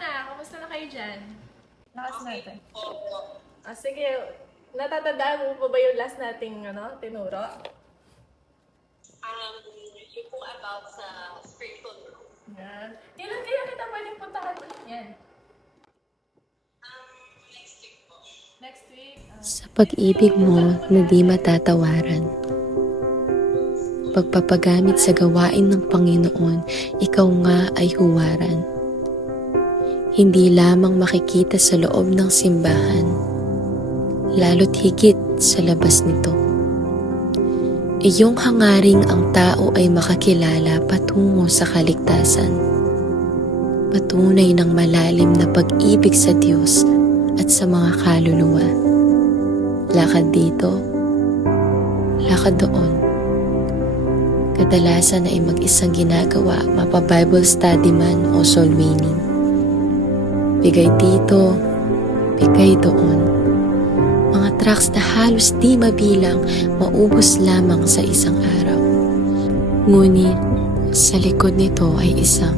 na. Kamusta na kayo dyan? Lakas natin. Opo. Sige, natatandaan mo pa ba yung last nating tinuro? Yung po about sa spiritual growth. Yan. Kailan kaya kita pwedeng puntahan ulit yan? Next week po. Next week? Sa pag-ibig mo na di matatawaran. Pagpapagamit sa gawain ng Panginoon, ikaw nga ay huwaran. Hindi lamang makikita sa loob ng simbahan, lalo't higit sa labas nito. Iyong hangaring ang tao ay makakilala patungo sa kaligtasan. Patunay ng malalim na pag-ibig sa Diyos at sa mga kaluluwa. Lakad dito, lakad doon. Kadalasan ay mag-isang ginagawa, mapa-Bible study man o soul winning. Bigay dito, bigay doon. Mga tracks na halos di mabilang, maubos lamang sa isang araw. Ngunit sa likod nito ay isang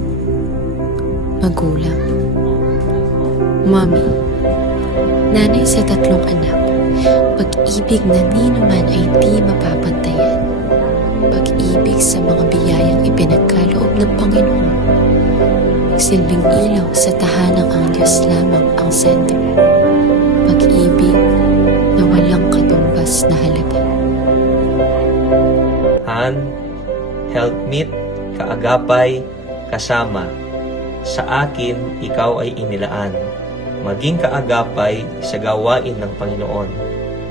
magulang. Mommy, nanay sa 3 anak, pag-ibig na ni naman ay di mapapantayan. Pag-ibig sa mga biyayang ipinagkaloob ng Panginoon. Magsilbing ilaw sa tahanang ang Diyos lamang ang sentro. Pag-ibig na walang katumbas na halaga. Han, helpmeet, kaagapay, kasama. Sa akin, ikaw ay inilaan. Maging kaagapay sa gawain ng Panginoon.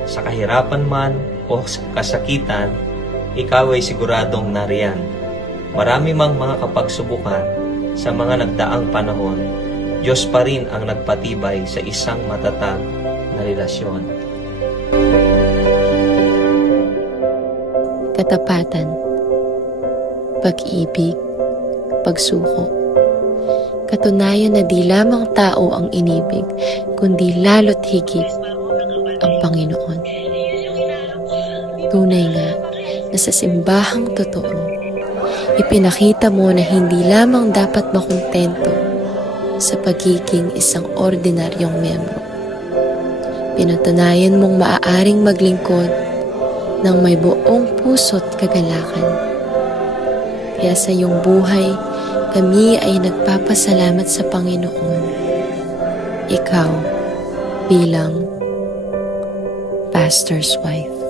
Sa kahirapan man o sa kasakitan, ikaw ay siguradong nariyan. Marami mang mga kapagsubukan sa mga nagdaang panahon, Diyos pa rin ang nagpatibay sa isang matatag na relasyon. Katapatan, pag-ibig, pagsuko. Katunayan na di lamang tao ang inibig, kundi lalo't higit ang Panginoon. Tunay nga na sa simbahang totoo, ipinakita mo na hindi lamang dapat makontento sa pagiging isang ordinaryong miyembro. Pinatunayan mong maaaring maglingkod ng may buong puso't kagalakan. Kaya sa iyong buhay, kami ay nagpapasalamat sa Panginoon. Ikaw bilang pastor's wife.